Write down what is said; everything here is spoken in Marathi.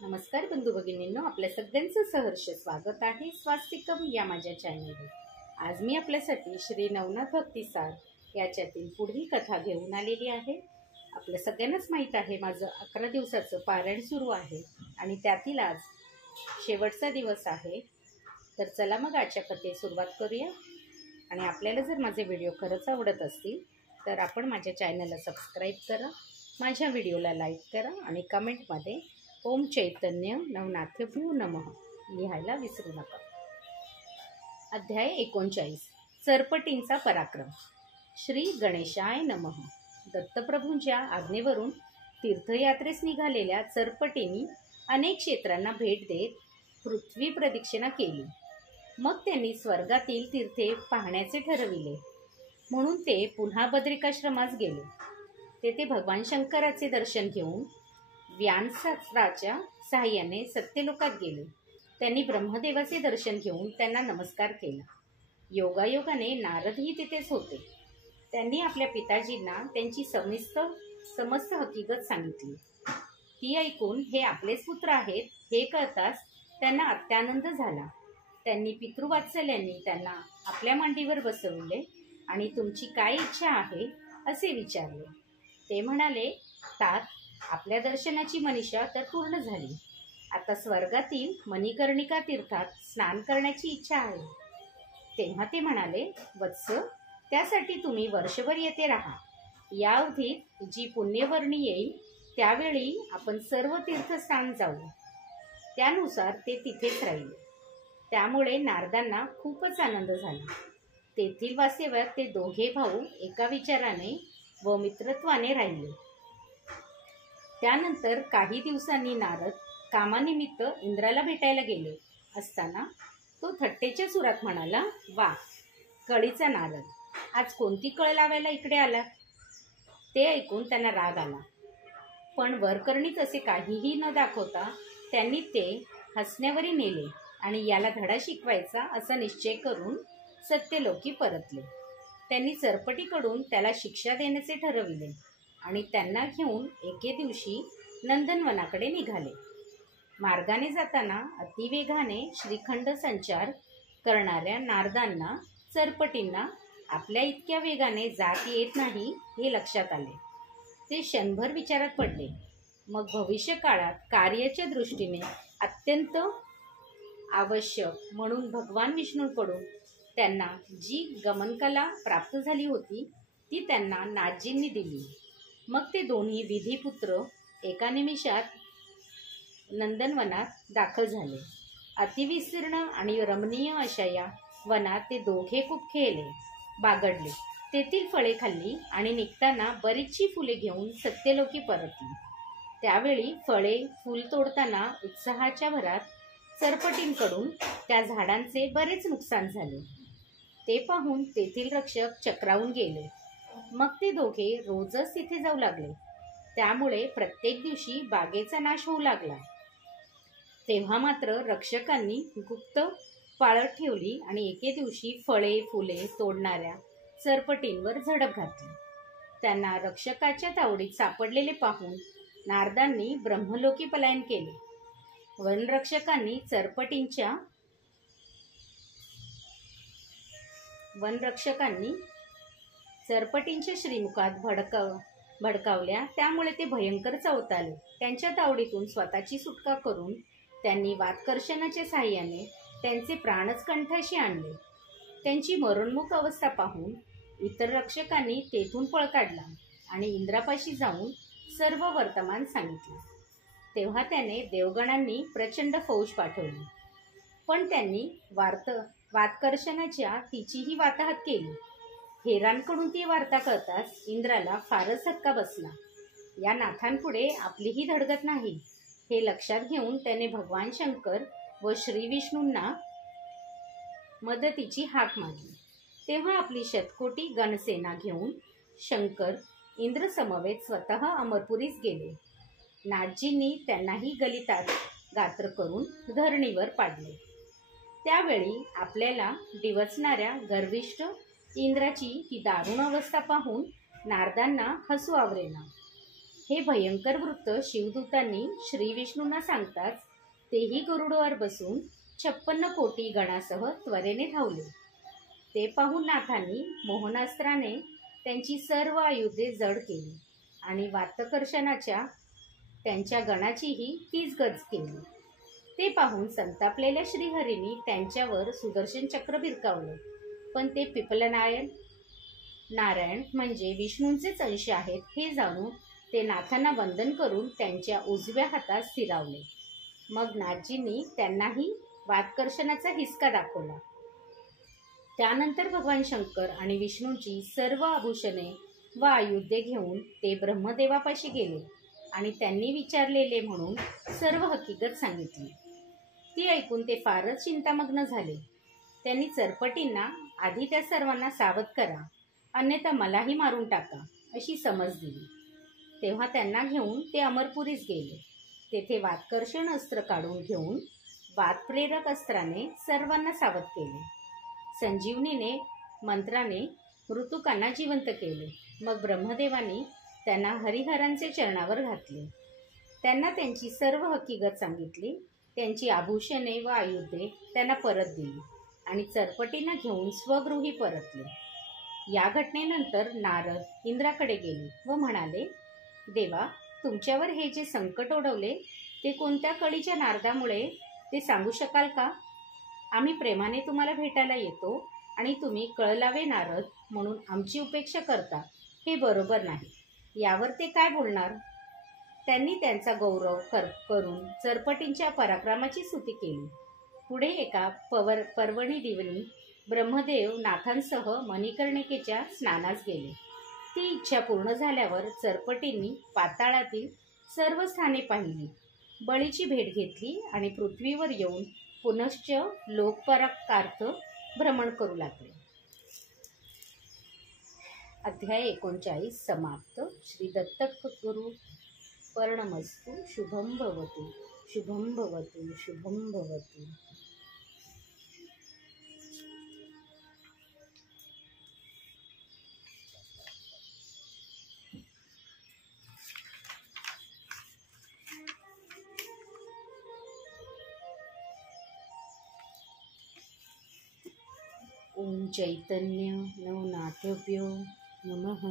नमस्कार बंधू भगिनींनो, आपल्या सगळ्यांचं सहर्ष स्वागत आहे स्वास्तिकम या माझ्या चॅनलवर। आज मी आपल्यासाठी श्री नवनाथ भक्तिसार याच्यातील पुढील कथा घेऊन आलेली आहे। आपल्या सगळ्यांनाच माहीत आहे माझं 11 दिवसाचं पारायण सुरू आहे आणि त्यातील आज शेवटचा दिवस आहे। तर चला मग आजच्या कथेस सुरुवात करूया। आणि आपल्याला जर माझे व्हिडिओ खरंच आवडत असतील तर आपण माझ्या चॅनलला सबस्क्राईब करा, माझ्या व्हिडिओला लाईक करा आणि कमेंटमध्ये ओम चैतन्य नवनाथभ्यो नमः लिहायला विसरू नका। अध्याय 39 चरपटींचा पराक्रम। श्री गणेशाय नमः। दत्तप्रभूंच्या आज्ञेवरून तीर्थयात्रेस निघालेल्या चरपटींनी अनेक क्षेत्रांना भेट देत पृथ्वी प्रदक्षिणा केली। मग त्यांनी स्वर्गातील तीर्थे पाहण्याचे ठरविले, म्हणून ते पुन्हा बद्रिकाश्रमास गेले। तेथे भगवान शंकराचे दर्शन घेऊन व्यानशास्त्राच्या सहाय्याने सत्यलोकात गेले। त्यांनी ब्रह्मदेवाचे दर्शन घेऊन त्यांना नमस्कार केला। योगायोगाने नारदही तिथेच होते। त्यांनी आपल्या पिताजींना त्यांची समस्त हकीकत सांगितली। ती ऐकून हे आपलेच पुत्र आहेत हे कळताच त्यांना अत्यानंद झाला। त्यांनी पितृवात्सल्याने त्यांना आपल्या मांडीवर बसवले आणि तुमची काय इच्छा आहे असे विचारले। ते म्हणाले, तात, आपल्या दर्शनाची मनीषा तर पूर्ण झाली। आता स्वर्गातील मणिकर्णिका तीर्थात स्नान करण्याची इच्छा आहे। तेव्हा ते म्हणाले, वत्स, त्यासाठी तुम्ही वर्षभर येथे राहा। या अवधीत जी पुण्यवर्णी येईल त्यावेळी आपण सर्व तीर्थस्थान जाऊ। त्यानुसार ते तिथेच राहिले। त्यामुळे नारदांना खूपच आनंद झाला। तेथील वास्तव्यात ते दोघे भाऊ एका विचाराने व मित्रत्वाने राहिले। त्यानंतर काही दिवसांनी नारद कामानिमित्त इंद्राला भेटायला गेले असताना तो थट्टेच्या सुरात म्हणाला, वा कळीचा नारद, आज कोणती कळ लावायला इकडे आला? ते ऐकून त्यांना राग आला, पण वरकरणी तसे काहीही न दाखवता त्यांनी ते हसण्यावरी नेले आणि याला धडा शिकवायचा असा निश्चय करून सत्यलोकी परतले। त्यांनी चरपटीकडून त्याला शिक्षा देण्याचे ठरविले आणि त्यांना घेऊन एके दिवशी नंदनवनाकडे निघाले। मार्गाने जाताना अतिवेगाने श्रीखंड संचार करणाऱ्या नारदांना चरपटींना आपल्या इतक्या वेगाने जात येत नाही हे लक्षात आले। ते क्षणभर विचारात पडले। मग भविष्य काळात कार्याच्या दृष्टीने अत्यंत आवश्यक म्हणून भगवान विष्णूंकडून त्यांना जी गमनकला प्राप्त झाली होती ती त्यांना नाथजींनी दिली। मग ते दोन्ही विधिपुत्र एका निमिषात नंदनवनात दाखल झाले। अतिविस्तीर्ण आणि रमणीय अशा या वनात ते दोघे खूप खेळले, बागडले, तेथील फळे खाल्ली आणि निघताना बरीचशी फुले घेऊन सत्यलोकी परतली। त्यावेळी फळे फूल तोडताना उत्साहाच्या भरात चरपटींकडून त्या झाडांचे बरेच नुकसान झाले। ते पाहून तेथील रक्षक चक्रावून गेले। मग ते दोघे रोजच तिथे जाऊ लागले। त्यामुळे प्रत्येक दिवशी बागेचा नाश होऊ लागला। तेव्हा मात्र रक्षकांनी गुप्त पाळत ठेवली आणि एके दिवशी फळे फुले तोडणाऱ्या चरपटींवर झडप घातली। त्यांना रक्षकाच्या तावडीत सापडलेले पाहून नारदांनी ब्रह्मलोकी पलायन केले। वनरक्षकांनी चरपटींच्या श्रीमुखात भडकावल्या, त्यामुळे ते भयंकर चवताले। त्यांच्या तावडीतून स्वतःची सुटका करून त्यांनी वातकर्षणाच्या साहाय्याने त्यांचे प्राणच कंठाशी आणले। त्यांची मरणमुख अवस्था पाहून इतर रक्षकांनी तेथून पळ काढला आणि इंद्रापाशी जाऊन सर्व वर्तमान सांगितले। तेव्हा त्याने देवगणांनी प्रचंड फौज पाठवली, पण त्यांनी वातकर्षणाच्या तिचीही वाताहत केली। हेरांकडून ती वार्ता कळताच इंद्राला फारच धक्का बसला। या नाथांपुढे आपलीही धडगत नाही हे लक्षात घेऊन त्याने भगवान शंकर व श्री विष्णूंना मदतीची हाक मारली। तेव्हा आपली शतकोटी गणसेना घेऊन शंकर इंद्र समवेत स्वतः अमरपुरीस गेले। नाथजींनी त्यांनाही गलितात गात्र करून धरणीवर पाडले। त्यावेळी आपल्याला डिवचणाऱ्या गर्विष्ठ इंद्राची ती दारुण अवस्था पाहून नारदांना हसू आवरेना। हे भयंकर वृत्त शिवदूतांनी श्री विष्णूंना सांगताच तेही गरुडवर बसून 56 कोटी गणासह त्वरेने धावले. ते पाहून नाथांनी मोहनास्त्राने त्यांची सर्व आयुधे जड केली आणि वातकर्षणाच्या त्यांच्या गणाचीही तीच गज केली. ते पाहून संतापलेल्या श्रीहरींनी त्यांच्यावर सुदर्शन चक्र भिरकावले, पण ते नारायण म्हणजे विष्णूंचेच अंश आहेत हे जाणून ते नाथांना वंदन करून त्यांच्या उजव्या हातात स्थिरावले. मग नाथजींनी त्यांनाही वातकर्षणाचा हिसका दाखवला. त्यानंतर भगवान शंकर आणि विष्णूंची सर्व आभूषणे व आयुधे घेऊन ते ब्रह्मदेवापाशी गेले आणि त्यांनी विचारलेले म्हणून सर्व हकीकत सांगितली. ती ऐकून ते फारच चिंतामग्न झाले. त्यांनी चरपटींना आधी त्या सर्वांना सावध करा, अन्यथा मलाही मारून टाका अशी समज दिली. तेव्हा त्यांना घेऊन ते अमरपुरीस गेले. तेथे वातकर्षण अस्त्र काढून घेऊन वातप्रेरक अस्त्राने सर्वांना सावध केले. संजीवनीने मंत्राने मृतुकांना जिवंत केले. मग ब्रह्मदेवानी त्यांना हरिहरांचे चरणावर घातले. त्यांना त्यांची सर्व हकीकत सांगितली. त्यांची आभूषणे व आयुधे त्यांना परत दिली आणि चरपटींना घेऊन स्वगृही परतले. या घटनेनंतर नारद इंद्राकडे गेले व म्हणाले, देवा, तुमच्यावर हे जे संकट ओढवले ते कोणत्या कळीच्या नारदामुळे ते सांगू शकाल का? आम्ही प्रेमाने तुम्हाला भेटायला येतो आणि तुम्ही कळलावे नारद म्हणून आमची उपेक्षा करता, हे बरोबर नाही. यावर ते काय बोलणार? त्यांनी त्यांचा गौरव करून चरपटींच्या पराक्रमाची स्तुती केली. पुढे एका पर्वणी दिवनी ब्रह्मदेव नाथांसह मणिकर्णिकेच्या स्नानास गेले. ती इच्छा पूर्ण झाल्यावर चरपटींनी पाताळातील सर्व स्थाने पाहिली, बळीची भेट घेतली आणि पृथ्वीवर येऊन पुनश्च लोकपराकार्थ भ्रमण करू लागले. अध्याय 39 समाप्त. श्री दत्त गुरु पर्णमस्तु. शुभम भवतु, शुभम भवतु, शुभम भवतु. ओम चैतन्य नवनाथभ्यो नमः.